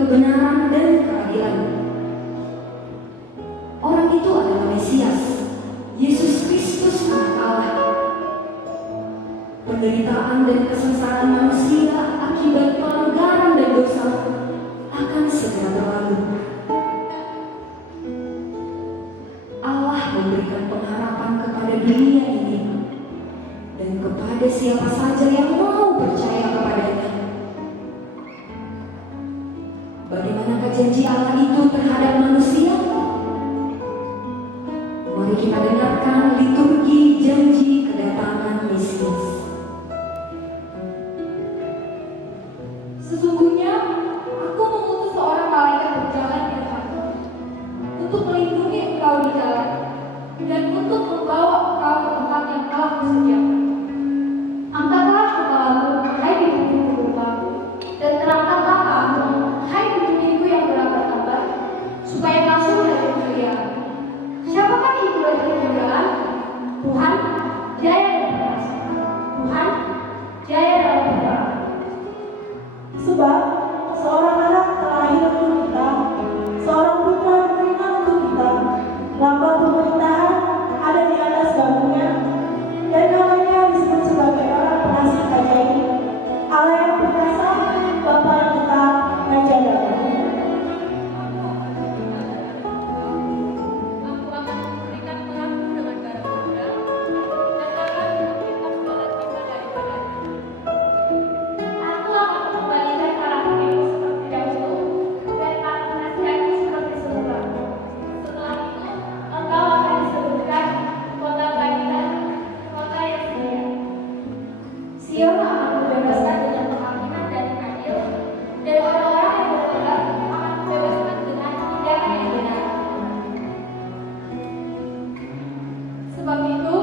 kebenaran, dan keadilan. Orang itu adalah Mesias, Yesus Kristus Anak Allah. Penderitaan dan kesengsaraan manusia akibat pelanggaran dan dosa akan segera berlalu. Allah memberikan pengharapan kepada dunia ini dan kepada siapa saja yang mau percaya kepadanya. Bagaimanakah janji Allah itu terhadap manusia? Mari kita dengarkan liturgi janji kedatangan Mesias. Sesungguhnya aku mengutus seorang malaikat berjalan di depanmu untuk melindungi engkau di jalan dan untuk membawa engkau ke tempat yang telah kusediakan. Angkatlah kepalamu, hai pintu-pintu gerbang, dan terangkatlah kamu, hai pintu-pintu yang berabad-abad, supaya masuk dari kemuliaan. Siapakah itu dari kemuliaan? Tuhan, Jaya dan Kuasa. Tuhan, Jaya dalam peperangan. Sebab seorang anak terlahir untuk kita, seorang putra diberikan untuk kita. Lambang pemerintahan ada di atas bahunya, dan namanya disebut sebagai orang pengasih ajaib, Allah yang perkasa, Bapa yang tetap, Raja damai. Aku akan memberikan perangku dengan garam muda, dan akan menyingkirkan segala timah daripadanya. Aku akan mengembalikan para hakimmu seperti dahulu, dan para penasihatku seperti semula. Setelah itu, engkau akan disebutkan kota keadilan, kota yang setia. Sion akan membebaskan dengan penghakiman dan adil, dan orang-orang yang bertobat akan membebaskan dengan tindakan yang benar. Sebab itu,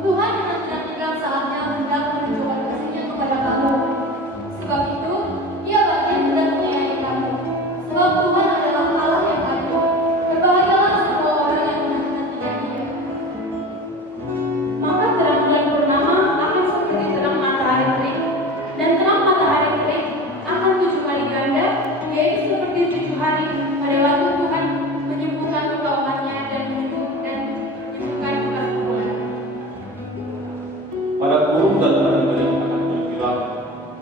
Tuhan menantikan saatnya hendak menunjukkan kasih-Nya kepada kamu. Sebab itu, Ia bagian dan menyayangi kamu. Sebab Tuhan adalah Allah yang adil. Berbahagialah semua orang yang menantikan Dia. Maka terang bulan purnama akan seperti terang matahari terik, dan terang matahari terik akan 7 kali ganda, yaitu seperti 7 hari pada waktu Tuhan menyembuhkan luka umatnya dan menyembuhkan hubungan. Pada burung dan benih akan berkilau,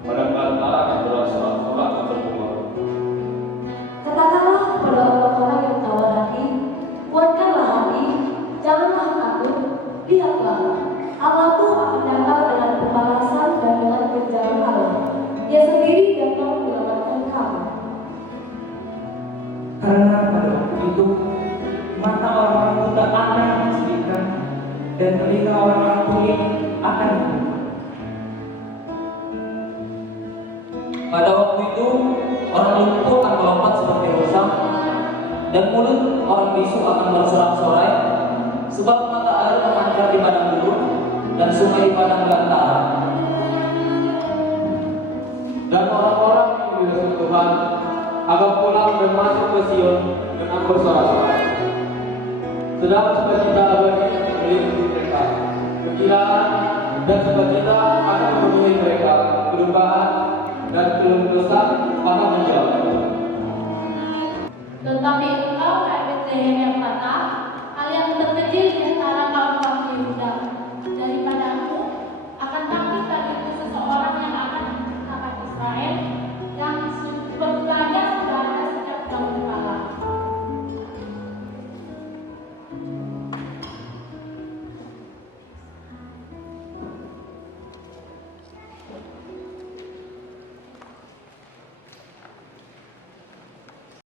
pada belantara akan bersorak-sorak dan berbunga. Katakanlah kepada orang-orang yang tawar hati, kuatkanlah hati, janganlah takut, lihatlah, Allahku akan datang dengan pembalasan dan dengan kejaran Allah. Dia sendiri datang menyelamatkan kamu. Karena pada waktu itu mata orang-orang buta akan disediakan dan telinga orang-orang tuli akan dibuka. Pada waktu itu orang lumpuh akan melompat seperti rusa, dan mulut orang bisu akan bersorak-sorai, sebab mata air memancar di padang gurun dan sungai di padang belantara. Dan orang-orang yang direstui Tuhan akan pulang dan masuk ke Sion dengan bersorak-sorai. Sedang sukacita abadi melindungi mereka, kegilaan dan sukacita akan memenuhi mereka, kedambaan dan kelembusan akan menjadi